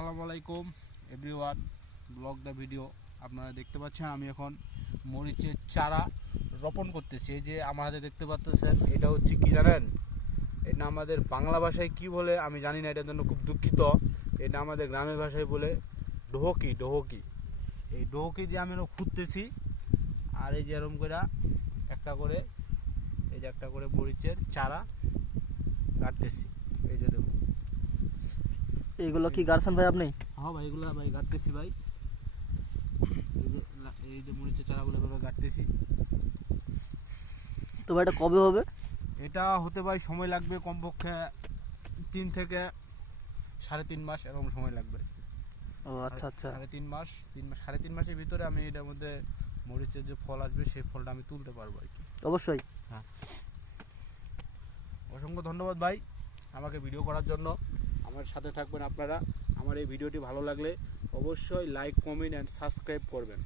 আসসালামু আলাইকুম everyone, blog the video. আপনারা দেখতে পাচ্ছেন আমি এখন মরিচের চারা রোপণ করতেছি। এই যে আমার হাতে দেখতে পাচ্ছেন, এটা হচ্ছে কি জানেন, এটা আমাদের বাংলা ভাষায় কি বলে আমি জানি না, এটার জন্য খুব দুঃখিত। এটা আমাদের গ্রামের ভাষায় বলে ডোহকি। এই ডোহকি দিয়ে আমি খুঁজতেছি, আর এই যে এরকম করে একটা করে মরিচের চারা কাটতেছি। এই যে দেখুন, এইগুলো কি গাড়ছেন ভাই আপনি? হ্যাঁ ভাই, এগুলো ভাই গাঁটতেছি ভাই। এই যে মরিচের চারাগুলো এভাবে গাঁটতেছি। তো ভাই এটা কবে হবে? এটা হতে ভাই সময় লাগবে কমপক্ষে 3 থেকে 3.5 মাস এরকম সময় লাগবে। ও আচ্ছা আচ্ছা। 3.5 মাস, 3.5 মাসের ভিতরে আমি এটার মধ্যে মরিচের যে ফল আসবে সেই ফলটা আমি তুলতে পারবো আর কি। অবশ্যই। হ্যাঁ, অসংখ্য ধন্যবাদ ভাই আমাকে ভিডিও করার জন্য। আমার সাথে থাকবেন আপনারা। আমার এই ভিডিওটি ভালো লাগলে অবশ্যই লাইক, কমেন্ট অ্যান্ড সাবস্ক্রাইব করবেন।